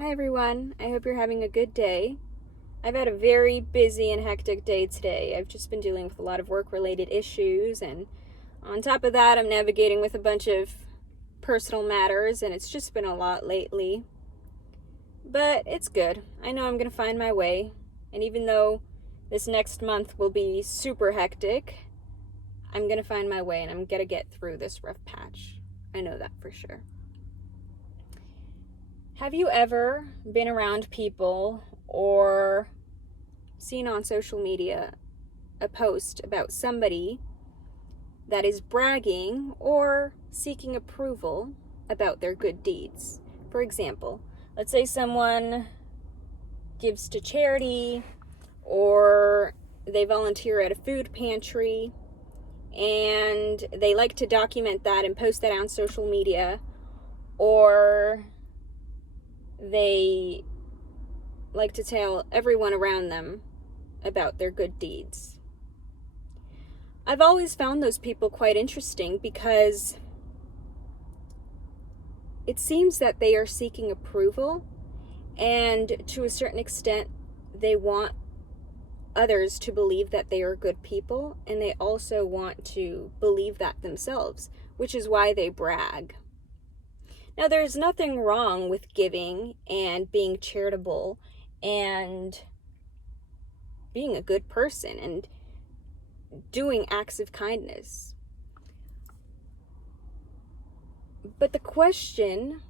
Hi everyone, I hope you're having a good day. I've had a very busy and hectic day today. I've just been dealing with a lot of work-related issues, and on top of that, I'm navigating with a bunch of personal matters, and it's just been a lot lately. But it's good. I know I'm gonna find my way, and even though this next month will be super hectic, I'm gonna find my way and I'm gonna get through this rough patch. I know that for sure. Have you ever been around people or seen on social media a post about somebody that is bragging or seeking approval about their good deeds? For example, let's say someone gives to charity or they volunteer at a food pantry and they like to document that and post that on social media, or they like to tell everyone around them about their good deeds. I've always found those people quite interesting because it seems that they are seeking approval, and to a certain extent, they want others to believe that they are good people, and they also want to believe that themselves, which is why they brag. Now, there's nothing wrong with giving and being charitable and being a good person and doing acts of kindness. But the question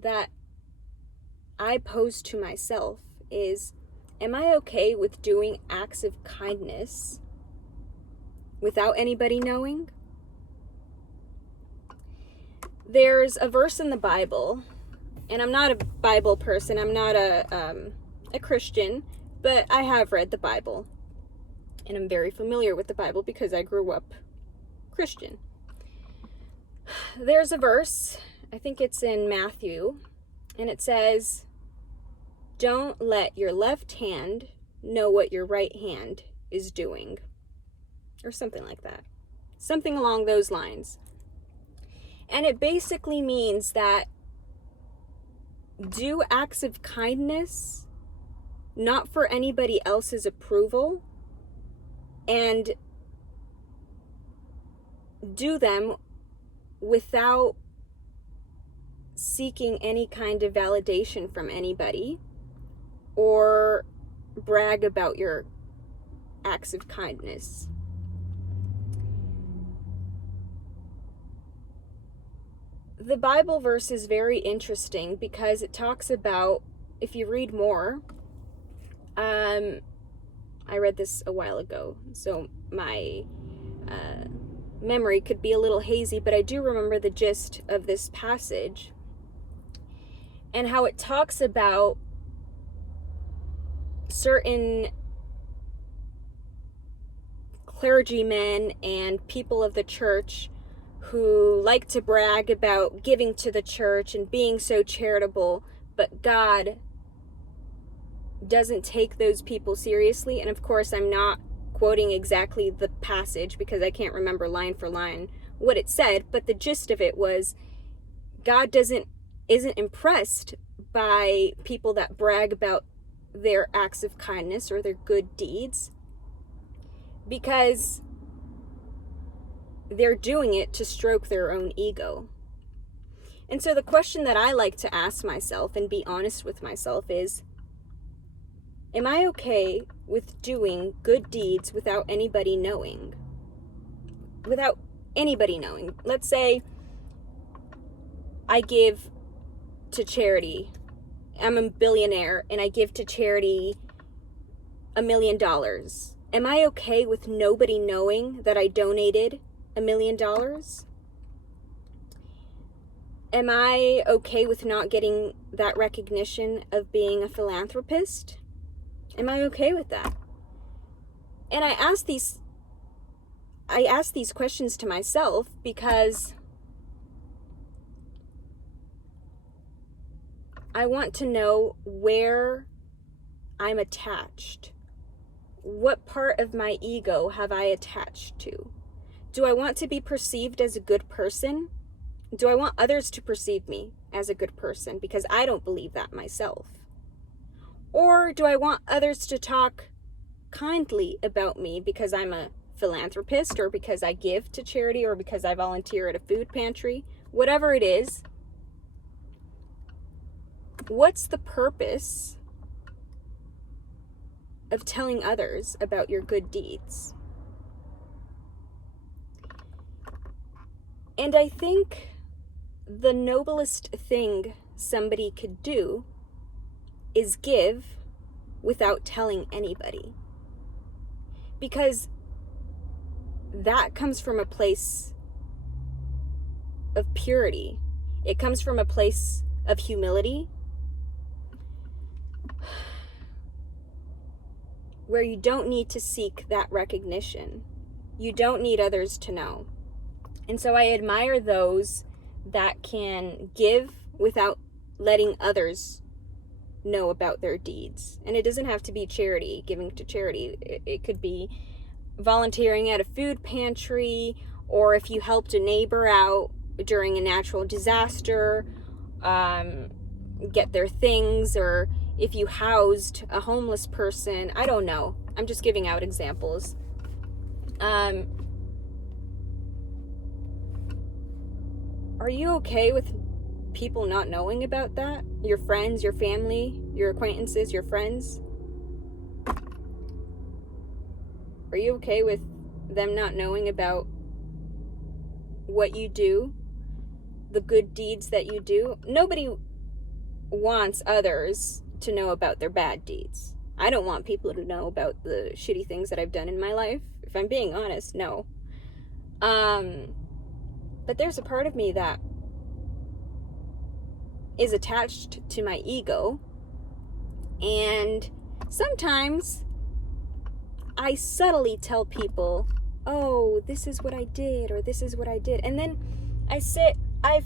that I pose to myself is, am I okay with doing acts of kindness without anybody knowing? There's a verse in the Bible, and I'm not a Bible person, I'm not a Christian, but I have read the Bible, and I'm very familiar with the Bible because I grew up Christian. There's a verse, I think it's in Matthew, and it says, "Don't let your left hand know what your right hand is doing," or something like that. Something along those lines. And it basically means that do acts of kindness not for anybody else's approval, and do them without seeking any kind of validation from anybody or brag about your acts of kindness. The Bible verse is very interesting because it talks about, if you read more, I read this a while ago, so my memory could be a little hazy, but I do remember the gist of this passage and how it talks about certain clergymen and people of the church who like to brag about giving to the church and being so charitable, but God doesn't take those people seriously. And of course, I'm not quoting exactly the passage because I can't remember line for line what it said, but the gist of it was God isn't impressed by people that brag about their acts of kindness or their good deeds, because they're doing it to stroke their own ego. And so the question that I like to ask myself and be honest with myself is, am I okay with doing good deeds without anybody knowing? Without anybody knowing. Let's say I give to charity. I'm a billionaire and I give to charity $1 million. Am I okay with nobody knowing that I donated $1 million? Am I okay with not getting that recognition of being a philanthropist? Am I okay with that? And I ask these questions to myself because I want to know where I'm attached. What part of my ego have I attached to? Do I want to be perceived as a good person? Do I want others to perceive me as a good person because I don't believe that myself? Or do I want others to talk kindly about me because I'm a philanthropist, or because I give to charity, or because I volunteer at a food pantry? Whatever it is, what's the purpose of telling others about your good deeds? And I think the noblest thing somebody could do is give without telling anybody. Because that comes from a place of purity. It comes from a place of humility, where you don't need to seek that recognition. You don't need others to know. And so I admire those that can give without letting others know about their deeds. And it doesn't have to be charity, giving to charity. It could be volunteering at a food pantry, or if you helped a neighbor out during a natural disaster, get their things, or if you housed a homeless person. I don't know. I'm just giving out examples. Are you okay with people not knowing about that? Your friends, your family, your acquaintances, your friends? Are you okay with them not knowing about what you do, the good deeds that you do? Nobody wants others to know about their bad deeds. I don't want people to know about the shitty things that I've done in my life. If I'm being honest, no. But there's a part of me that is attached to my ego, and sometimes I subtly tell people, oh, this is what I did, or this is what I did. And then I've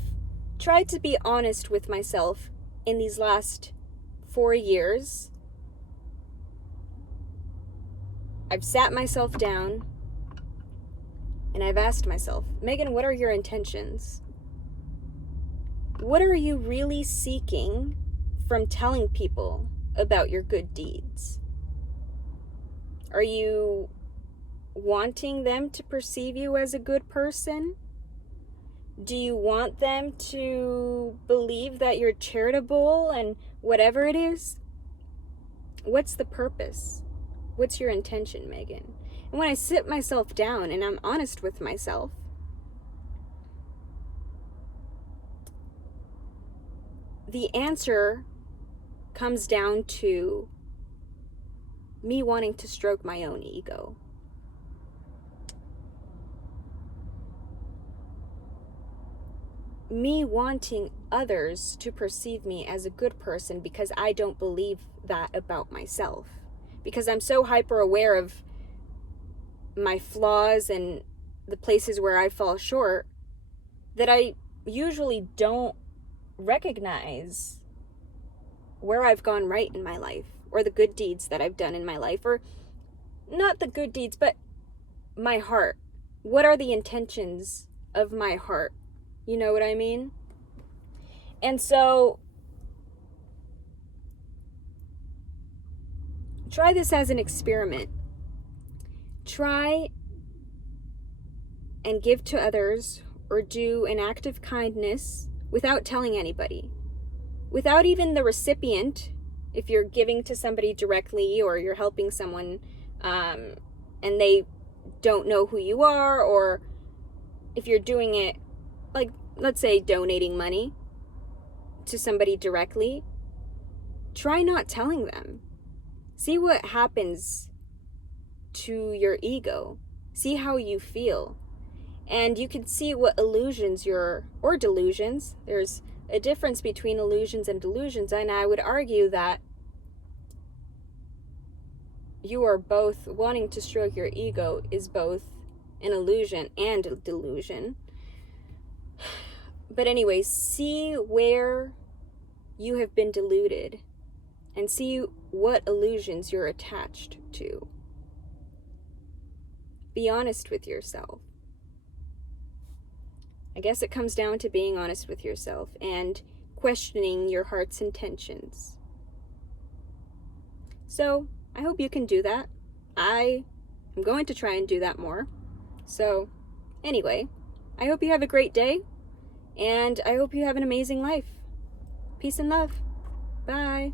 tried to be honest with myself in these last 4 years. I've sat myself down and I've asked myself, Megan, what are your intentions? What are you really seeking from telling people about your good deeds? Are you wanting them to perceive you as a good person? Do you want them to believe that you're charitable and whatever it is? What's the purpose? What's your intention, Megan? And when I sit myself down and I'm honest with myself, the answer comes down to me wanting to stroke my own ego. Me wanting others to perceive me as a good person because I don't believe that about myself. Because I'm so hyper aware of my flaws and the places where I fall short that I usually don't recognize where I've gone right in my life, or the good deeds that I've done in my life, or not the good deeds, but my heart. What are the intentions of my heart? You know what I mean? And so try this as an experiment. Try and give to others or do an act of kindness without telling anybody, without even the recipient. If you're giving to somebody directly, or you're helping someone and they don't know who you are, or if you're doing it, like, let's say donating money to somebody directly, try not telling them. See what happens to your ego. See how you feel. And you can see what illusions or delusions. There's a difference between illusions and delusions, and I would argue that you are both wanting to stroke your ego is both an illusion and a delusion. But anyway, see where you have been deluded and see what illusions you're attached to. Be honest with yourself. I guess it comes down to being honest with yourself and questioning your heart's intentions. So, I hope you can do that. I am going to try and do that more. So, anyway, I hope you have a great day, and I hope you have an amazing life. Peace and love. Bye.